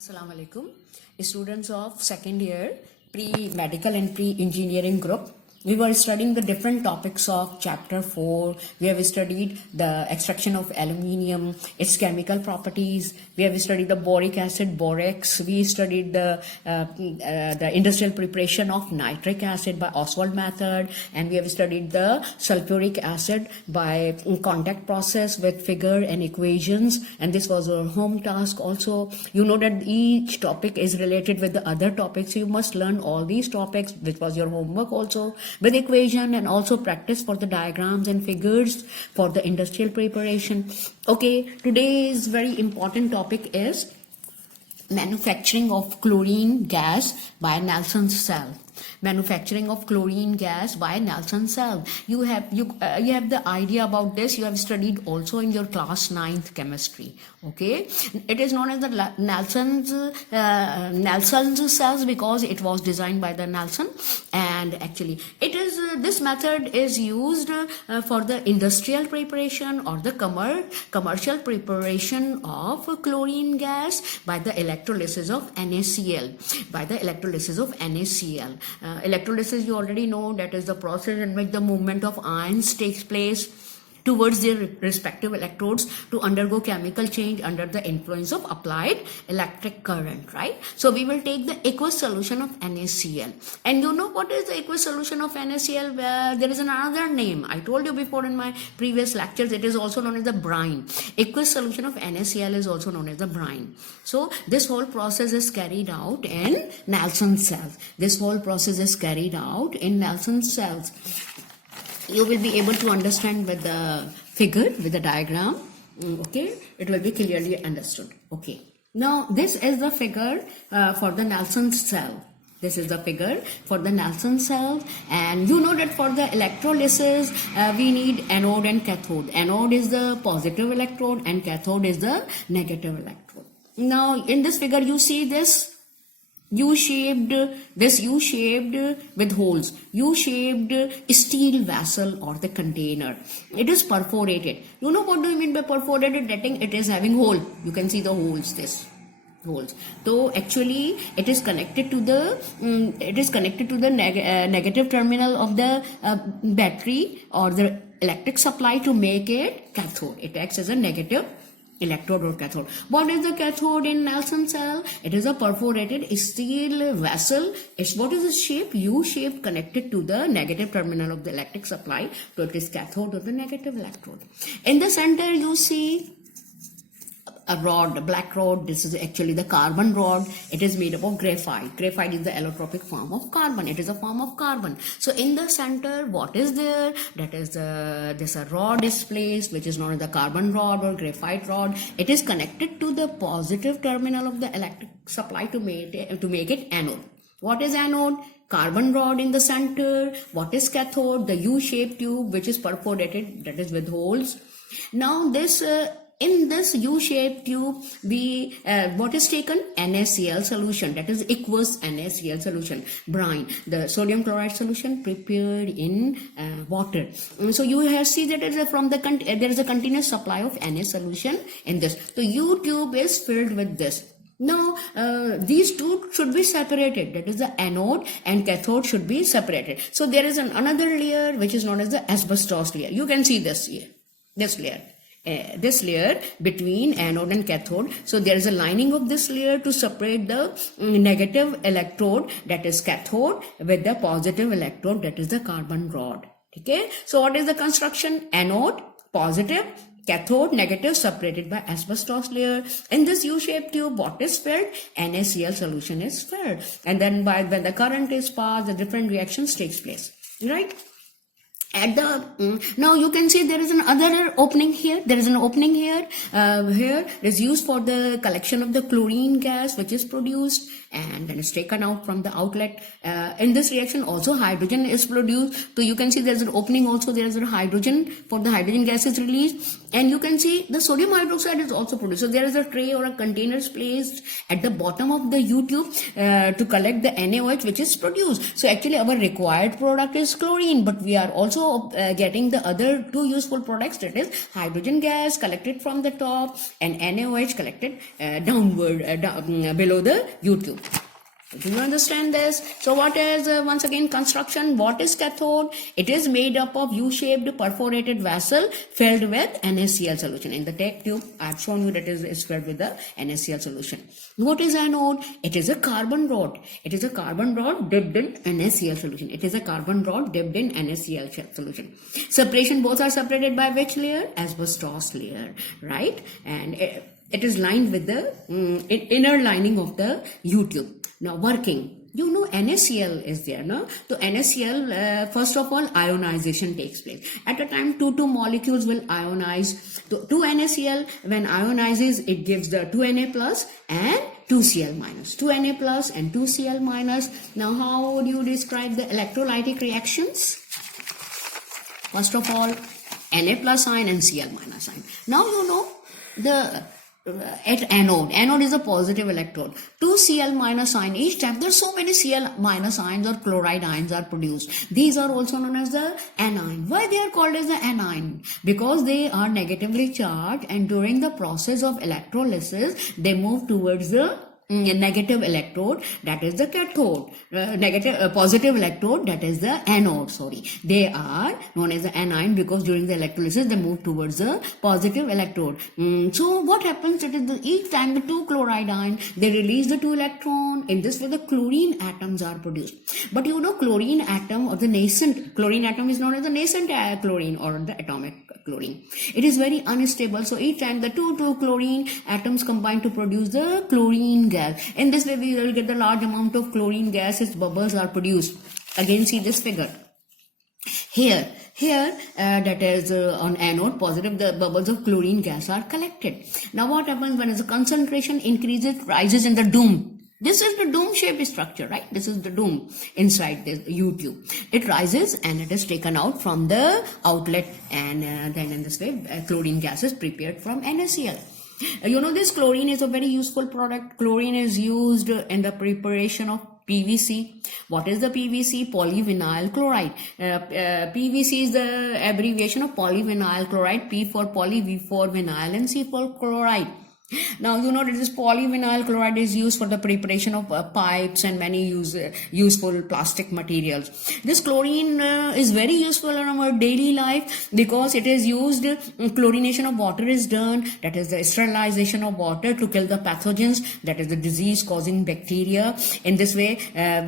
Assalamu alaikum. Students of second year pre-medical and pre-engineering group. We were studying the different topics of chapter 4. We have studied the extraction of aluminium, its chemical properties. We have studied the boric acid, borax. We studied the industrial preparation of nitric acid by Oswald method. And we have studied the sulfuric acid by contact process with figure and equations. And this was our home task also. You know that each topic is related with the other topics. You must learn all these topics, which was your homework also, with equation, and also practice for the diagrams and figures for the industrial preparation. Okay, today's very important topic is manufacturing of chlorine gas by Nelson's cell. Manufacturing of chlorine gas by Nelson's cell. You have the idea about this. You have studied also in your class 9th chemistry. Okay, it is known as the Nelson's cells because it was designed by the Nelson, and actually it is this method is used for the industrial preparation or the commercial preparation of chlorine gas by the electrolysis of NaCl. Electrolysis, you already know, that is the process in which the movement of ions takes place towards their respective electrodes to undergo chemical change under the influence of applied electric current, right? So we will take the aqueous solution of NaCl. And you know what is the aqueous solution of NaCl? There is another name. I told you before in my previous lectures, it is also known as the brine. Aqueous solution of NaCl is also known as the brine. So this whole process is carried out in Nelson's cells. You will be able to understand with the figure, with the diagram. Okay, it will be clearly understood. Okay, now this is the figure for the Nelson's cell. And you know that for the electrolysis we need anode and cathode. Anode is the positive electrode and cathode is the negative electrode. Now in this figure you see this U-shaped with holes, U-shaped steel vessel or the container. It is perforated. You know what do you mean by perforated? That it is having hole. You can see the holes, holes. So actually it is connected to the negative terminal of the battery or the electric supply to make it cathode. It acts as a negative electrode or cathode. What is the cathode in Nelson's cell? It is a perforated steel vessel. What is the shape? U-shaped, connected to the negative terminal of the electric supply. So it is cathode or the negative electrode. In the center you see a rod, a black rod. This is actually the carbon rod. It is made up of graphite. Graphite is the allotropic form of carbon. It is a form of carbon. So in the center, what is there? That is a rod is placed, which is known as the carbon rod or graphite rod. It is connected to the positive terminal of the electric supply to make it anode. What is anode? Carbon rod in the center. What is cathode? The U-shaped tube which is perforated, that is with holes. Now this in this U-shaped tube, what is taken? NaCl solution, that is aqueous NaCl solution, brine, the sodium chloride solution prepared in water. So you have see that there is a continuous supply of Na solution in this. So U-tube is filled with this. Now, these two should be separated. That is the anode and cathode should be separated. So there is another layer which is known as the asbestos layer. You can see this here, this layer between anode and cathode. So there is a lining of this layer to separate the negative electrode, that is cathode, with the positive electrode, that is the carbon rod. Okay. So what is the construction? Anode, positive, cathode, negative, separated by asbestos layer. In this U-shaped tube, what is filled? NaCl solution is filled. And then when the current is passed, the different reactions takes place. Right? Now you can see there is another opening here. Here is used for the collection of the chlorine gas which is produced and then is taken out from the outlet. In this reaction also hydrogen is produced. So you can see there is an opening also. There is a hydrogen, for the hydrogen gas is released, and you can see the sodium hydroxide is also produced. So there is a tray or a container placed at the bottom of the U-tube to collect the NaOH which is produced. So actually our required product is chlorine, but we are also also getting the other two useful products, that is hydrogen gas collected from the top and NaOH collected downward below the U-tube. Do you understand this? So what is once again construction? What is cathode? It is made up of U-shaped perforated vessel filled with NaCl solution. In the tech tube, I have shown you that is filled with the NaCl solution. What is anode? It is a carbon rod. It is a carbon rod dipped in NaCl solution. It is a carbon rod dipped in NaCl solution. Separation, both are separated by which layer? Asbestos layer, right? And it is lined with the inner lining of the U-tube. Now working, you know NaCl is there, no? So NaCl, first of all, ionization takes place. At a time, two molecules will ionize. So 2 NaCl, when ionizes, it gives the 2Na plus and 2Cl minus. 2Na plus and 2Cl minus. Now how would you describe the electrolytic reactions? First of all, Na plus ion and Cl minus ion. Now you know the at anode is a positive electrode. 2 Cl minus ion. Each time there are so many Cl minus ions or chloride ions are produced. These are also known as the anion. Why they are called as the anion? Because they are negatively charged, and during the process of electrolysis they move towards the negative electrode, that is the cathode. Positive electrode, that is the anode. They are known as the anion because during the electrolysis they move towards the positive electrode. So what happens? It is each time the 2 chloride ion, they release the 2 electron. In this way the chlorine atoms are produced. But you know, chlorine atom or the nascent chlorine atom is known as the nascent chlorine or the atomic chlorine. It is very unstable. So each time the 2 chlorine atoms combine to produce the chlorine gas. In this way we will get the large amount of chlorine gas. Its bubbles are produced. Again, see this figure. Here that is on anode positive, the bubbles of chlorine gas are collected. Now what happens when the concentration increases, rises in the dome? This is the dome shaped structure, right? This is the dome inside the U-tube. It rises and it is taken out from the outlet, and then in this way chlorine gas is prepared from NaCl. You know, this chlorine is a very useful product. Chlorine is used in the preparation of PVC. What is the PVC? Polyvinyl chloride. PVC is the abbreviation of polyvinyl chloride. P for poly, V for vinyl, and C for chloride. Now you know that this polyvinyl chloride is used for the preparation of pipes and many useful plastic materials. This chlorine is very useful in our daily life because it is used, chlorination of water is done, that is the sterilization of water to kill the pathogens, that is the disease causing bacteria. In this way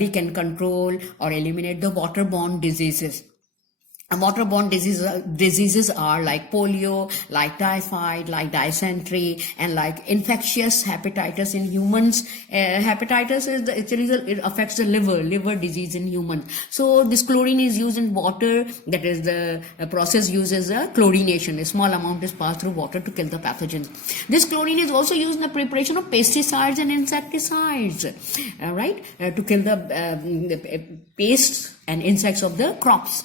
we can control or eliminate the waterborne diseases. Waterborne diseases are like polio, like typhoid, like dysentery, and like infectious hepatitis in humans. Hepatitis is it affects the liver disease in humans. So this chlorine is used in water. That is the process uses a chlorination. A small amount is passed through water to kill the pathogens. This chlorine is also used in the preparation of pesticides and insecticides, right? To kill the pests and insects of the crops.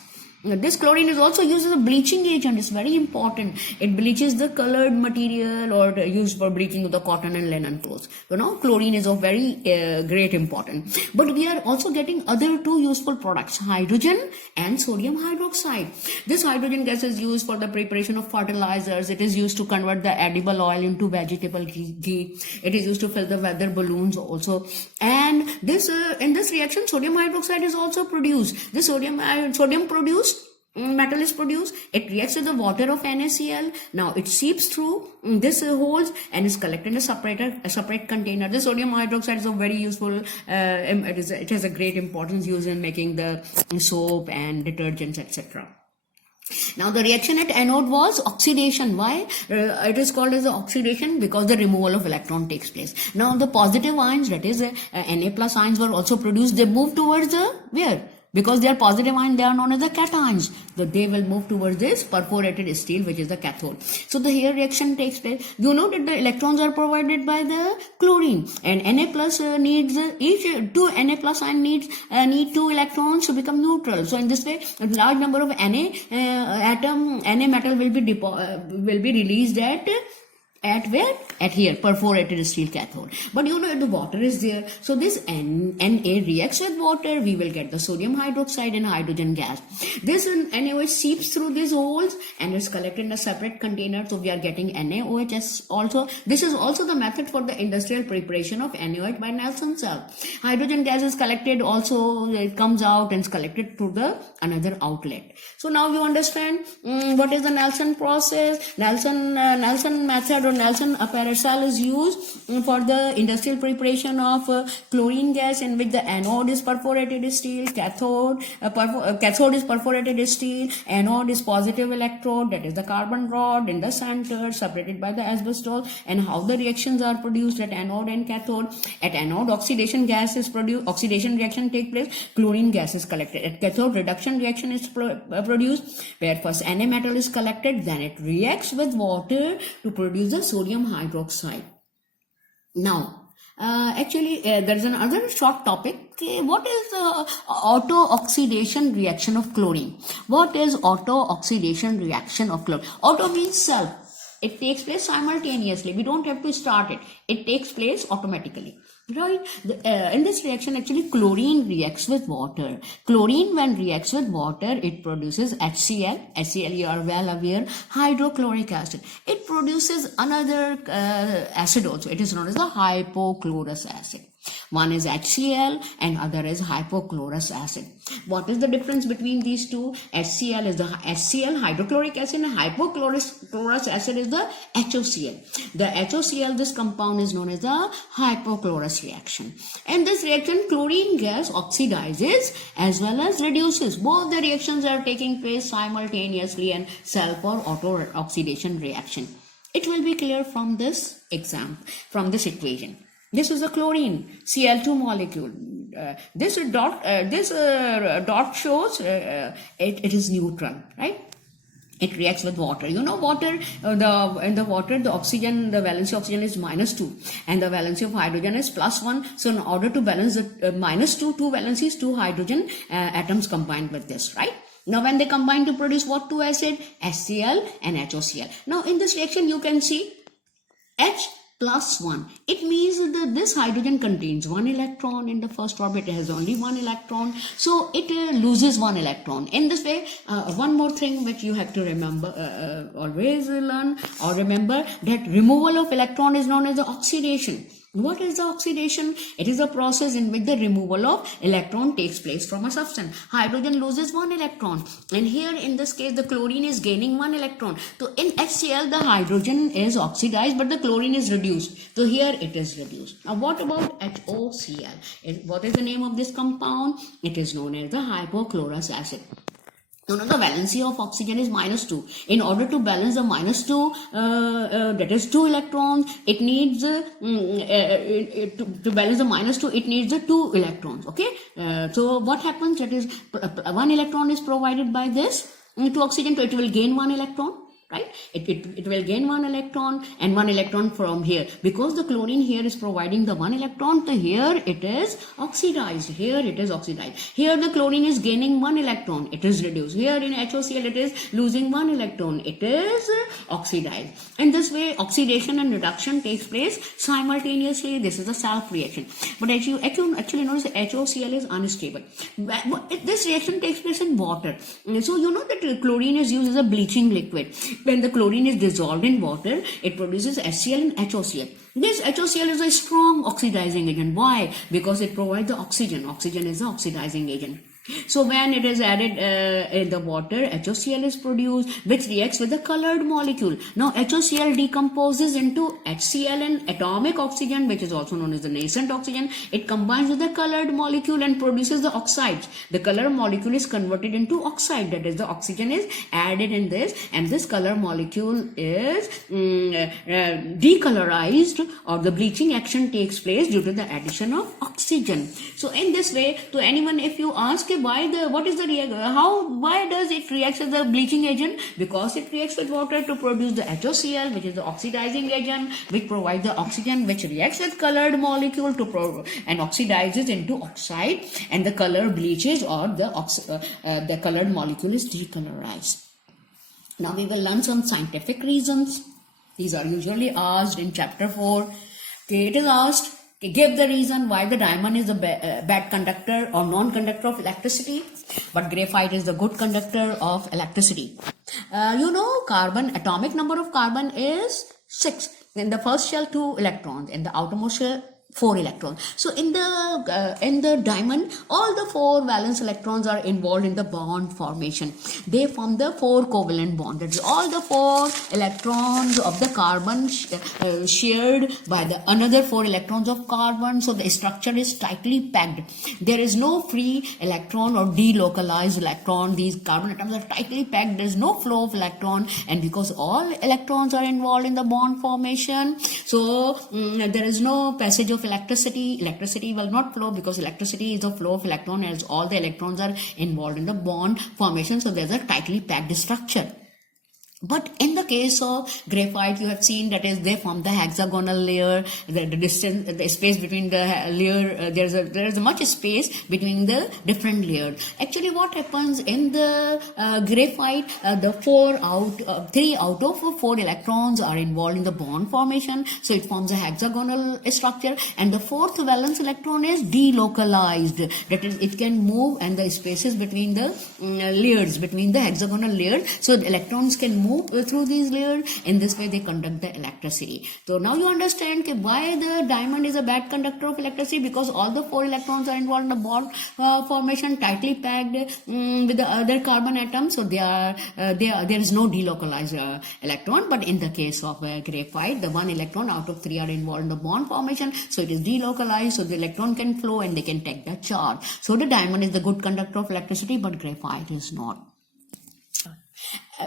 This chlorine is also used as a bleaching agent. It's very important. It bleaches the colored material or used for bleaching of the cotton and linen clothes. You know, chlorine is of very great importance. But we are also getting other 2 useful products, hydrogen and sodium hydroxide. This hydrogen gas is used for the preparation of fertilizers. It is used to convert the edible oil into vegetable ghee. It is used to fill the weather balloons also. And this in this reaction, sodium hydroxide is also produced. This sodium produced metal is produced. It reacts with the water of NaCl. Now it seeps through this holes and is collected in a separate container. The sodium hydroxide is a very useful. It has a great importance used in making the soap and detergents, etc. Now the reaction at anode was oxidation. Why? It is called as the oxidation because the removal of electron takes place. Now the positive ions, that is Na plus ions, were also produced. They move towards the where? Because they are positive ions, they are known as the cations. So they will move towards this perforated steel, which is the cathode. So the here reaction takes place. You know that the electrons are provided by the chlorine, and Na plus needs each 2 Na plus ion need 2 electrons to become neutral. So in this way, a large number of Na metal will be released at at where? At here, perforated steel cathode. But you know the water is there. So this Na reacts with water. We will get the sodium hydroxide and hydrogen gas. This NaOH seeps through these holes and is collected in a separate container. So we are getting NaOH also. This is also the method for the industrial preparation of NaOH by Nelson cell. Hydrogen gas is collected also. It comes out and is collected through the another outlet. So now you understand what is the Nelson process. Nelson method or Nelson apparatus is used for the industrial preparation of chlorine gas, in which the anode is perforated steel, cathode is perforated steel, anode is positive electrode, that is the carbon rod in the center separated by the asbestos. And how the reactions are produced at anode and cathode. At anode, oxidation gas is produced, oxidation reaction take place, chlorine gas is collected. At cathode, reduction reaction is produced, where first Na metal is collected, then it reacts with water to produce the sodium hydroxide. Now, there is another short topic. What is the auto-oxidation reaction of chlorine? What is auto-oxidation reaction of chlorine? Auto means self. It takes place simultaneously. We don't have to start it. It takes place automatically. Right? In this reaction, actually, chlorine reacts with water. Chlorine, when reacts with water, it produces HCl. HCl, you are well aware, hydrochloric acid. It produces another acid also. It is known as the hypochlorous acid. One is HCl and other is hypochlorous acid. What is the difference between these two? HCl is the HCl, hydrochloric acid, and hypochlorous acid is the HOCl. The HOCl, this compound is known as the hypochlorous reaction. And this reaction, chlorine gas oxidizes as well as reduces. Both the reactions are taking place simultaneously and self or auto oxidation reaction. It will be clear from this equation. This is a chlorine Cl2 molecule. This dot shows it is neutral, right? It reacts with water. You know, water, in the water, the oxygen, the valency of oxygen is -2 and the valency of hydrogen is +1. So in order to balance the -2 valencies, 2 hydrogen atoms combined with this, right? Now when they combine to produce what two acid? HCl and HOCl. Now in this reaction you can see H +1. It means that this hydrogen contains 1 electron in the first orbit. It has only 1 electron. So it loses 1 electron. In this way, one more thing which you have to remember, always learn or remember, that removal of electron is known as the oxidation. What is the oxidation? It is a process in which the removal of electron takes place from a substance. Hydrogen loses 1 electron. And here in this case, the chlorine is gaining 1 electron. So in HCl, the hydrogen is oxidized, but the chlorine is reduced. So here it is reduced. Now what about HOCl? What is the name of this compound? It is known as the hypochlorous acid. So now the valency of oxygen is -2. In order to balance the -2, that is 2 electrons, it needs, to balance the -2, it needs the 2 electrons, okay? So what happens, that is 1 electron is provided by this to oxygen, so it will gain 1 electron. Right? It will gain 1 electron and 1 electron from here. Because the chlorine here is providing the 1 electron, so here it is oxidized. Here it is oxidized. Here the chlorine is gaining 1 electron. It is reduced. Here in HOCl it is losing 1 electron. It is oxidized. In this way, oxidation and reduction takes place simultaneously. This is a self reaction. But as you actually notice, HOCl is unstable. This reaction takes place in water. So you know that chlorine is used as a bleaching liquid. When the chlorine is dissolved in water, it produces HCl and HOCl. This HOCl is a strong oxidizing agent. Why? Because it provides the oxygen. Oxygen is the oxidizing agent. So when it is added in the water, HOCl is produced, which reacts with the colored molecule. Now HOCl decomposes into HCl and atomic oxygen, which is also known as the nascent oxygen. It combines with the colored molecule and produces the oxides. The color molecule is converted into oxide, that is the oxygen is added in this, and this color molecule is decolorized, or the bleaching action takes place due to the addition of oxygen. So in this way, to anyone if you ask why does it react as a bleaching agent? Because it reacts with water to produce the HOCl, which is the oxidizing agent, which provides the oxygen, which reacts with colored molecule and oxidizes into oxide, and the color bleaches, or the colored molecule is decolorized. Now we will learn some scientific reasons. These are usually asked in chapter 4. Okay, it is asked, okay, give the reason why the diamond is a bad conductor or non-conductor of electricity, but graphite is the good conductor of electricity. You know, carbon, atomic number of carbon is 6. In the first shell, 2 electrons. In the outermost shell, 4 electrons. So in the diamond, all the 4 valence electrons are involved in the bond formation. They form the 4 covalent bond. That is, all the 4 electrons of the carbon shared by the another 4 electrons of carbon. So the structure is tightly packed. There is no free electron or delocalized electron. These carbon atoms are tightly packed. There is no flow of electron, and because all electrons are involved in the bond formation, so there is no passage of electricity. Electricity will not flow because electricity is a flow of electron, as all the electrons are involved in the bond formation. So there's a tightly packed structure. But in the case of graphite, you have seen that is they form the hexagonal layer. The distance, the space between the layer, there is a much space between the different layers. Actually, what happens in the graphite, the 3 out of 4 electrons are involved in the bond formation. So it forms a hexagonal structure, and the 4th valence electron is delocalized. That is, it can move, and the spaces between the layers, between the hexagonal layers, so the electrons can move through these layers. In this way, they conduct the electricity. So now you understand why the diamond is a bad conductor of electricity, because all the 4 electrons are involved in the bond formation, tightly packed with the other carbon atoms. So there is no delocalized electron. But in the case of graphite, the 1 electron out of 3 are involved in the bond formation. So it is delocalized. So the electron can flow and they can take the charge. So the diamond is the good conductor of electricity, but graphite is not.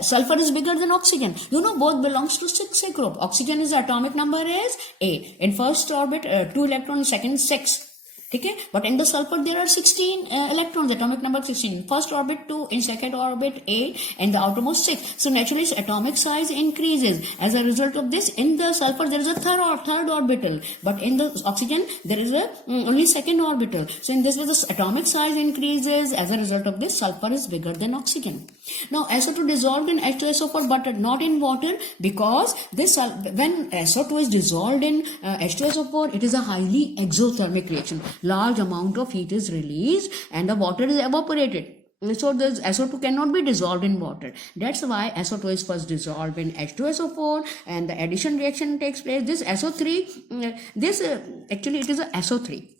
Sulfur is bigger than oxygen. You know, both belongs to 6 group. Oxygen is atomic number is 8. In first orbit, 2 electrons, second 6. Okay, but in the sulfur there are 16 electrons, atomic number 16. First orbit 2, in second orbit 8, and the outermost 6. So naturally its atomic size increases. As a result of this, in the sulfur there is a third orbital, but in the oxygen there is a only second orbital. So in this way the atomic size increases. As a result of this, sulfur is bigger than oxygen. Now SO2 dissolved in H2SO4 but not in water, because this when SO2 is dissolved in H2SO4, it is a highly exothermic reaction. Large amount of heat is released and the water is evaporated. So this SO2 cannot be dissolved in water. That's why SO2 is first dissolved in H2SO4 and the addition reaction takes place. This SO3, actually it is a SO3.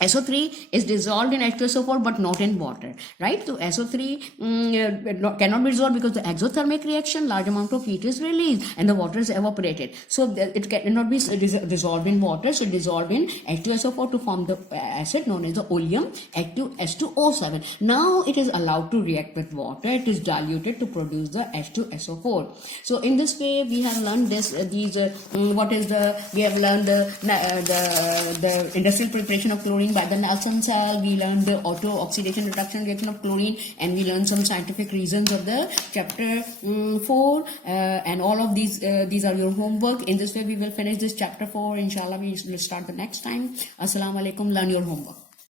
SO3 is dissolved in H2SO4 but not in water, right? So SO3 cannot be dissolved because the exothermic reaction, large amount of heat is released and the water is evaporated. So it cannot be dissolved in water. So dissolved in H2SO4 to form the acid known as the oleum H2SO7. Now it is allowed to react with water. It is diluted to produce the H2SO4. So in this way we have learned we have learned the industrial preparation of chlorine by the Nelson cell. We learned the auto-oxidation reduction reaction of chlorine, and we learned some scientific reasons of the chapter 4, and all of these are your homework. In this way we will finish this chapter 4. Inshallah we will start the next time. Assalamu alaikum. Learn your homework.